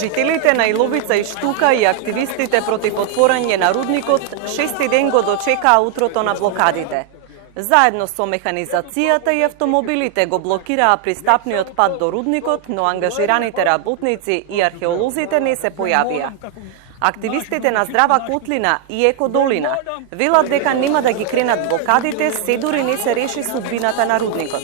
Жителите на Иловица и Штука и активистите против отворање на рудникот 6-ти ден го дочекаа утрото на блокадите. Заедно со механизацијата и автомобилите го блокираа пристапниот пат до рудникот, но ангажираните работници и археолозите не се појавија. Активистите на Здрава Котлина и Еко Долина велат дека нема да ги кренат блокадите, се дури не се реши судбината на рудникот.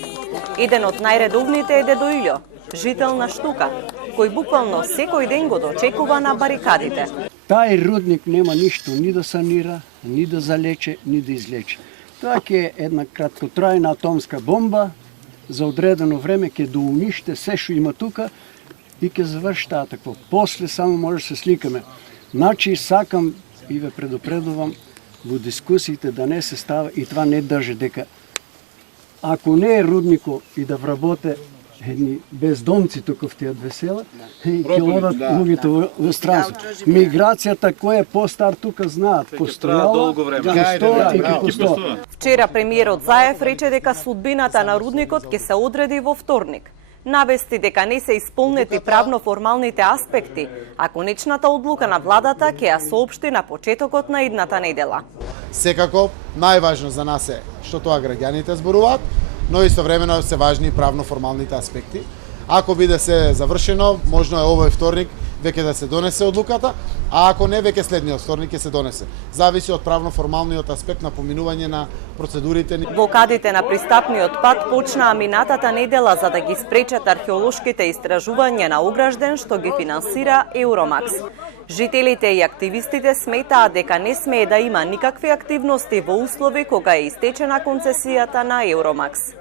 Еден од најредовните е Дедо Илјо, жител на Штука, кој буквално секој ден го дочекува на барикадите. Тај рудник нема ништо ни да санира, ни да залече, ни да излече. Тоа ќе е една краткотрајна атомска бомба, за одредено време ќе да униште се што има тука и ќе заврши таа такво. После само може да се сликаме. Значи сакам и ве предупредувам во дискусиите да не се става и това не држи дека ако не е руднико и да вработе едни бездомци тука в тие две села, ќе одат луѓето во странство. Миграцијата кој е постар тука знаат, постојала, стои и како стои. Вчера премиерот Заев рече дека судбината на рудникот ќе се одреди во вторник. Навести дека не се исполнети правно-формалните аспекти, а конечната одлука на владата ќе ја соопшти на почетокот на идната недела. Секако, најважно за нас е што тоа граѓаните зборуваат, но истовремено се важни и правно-формалните аспекти. Ако биде се завршено, можно е овој вторник веќе да се донесе одлуката, а ако не, веќе следниот вторник ќе се донесе. Зависи од правно-формалниот аспект на поминување на процедурите. Блокадите на пристапниот пат почнаа минатата недела за да ги спречат археолошките истражувања на огражден што ги финансира Евромакс. Жителите и активистите сметаат дека не смее да има никакви активности во услови кога е истечена концесијата на Евромакс.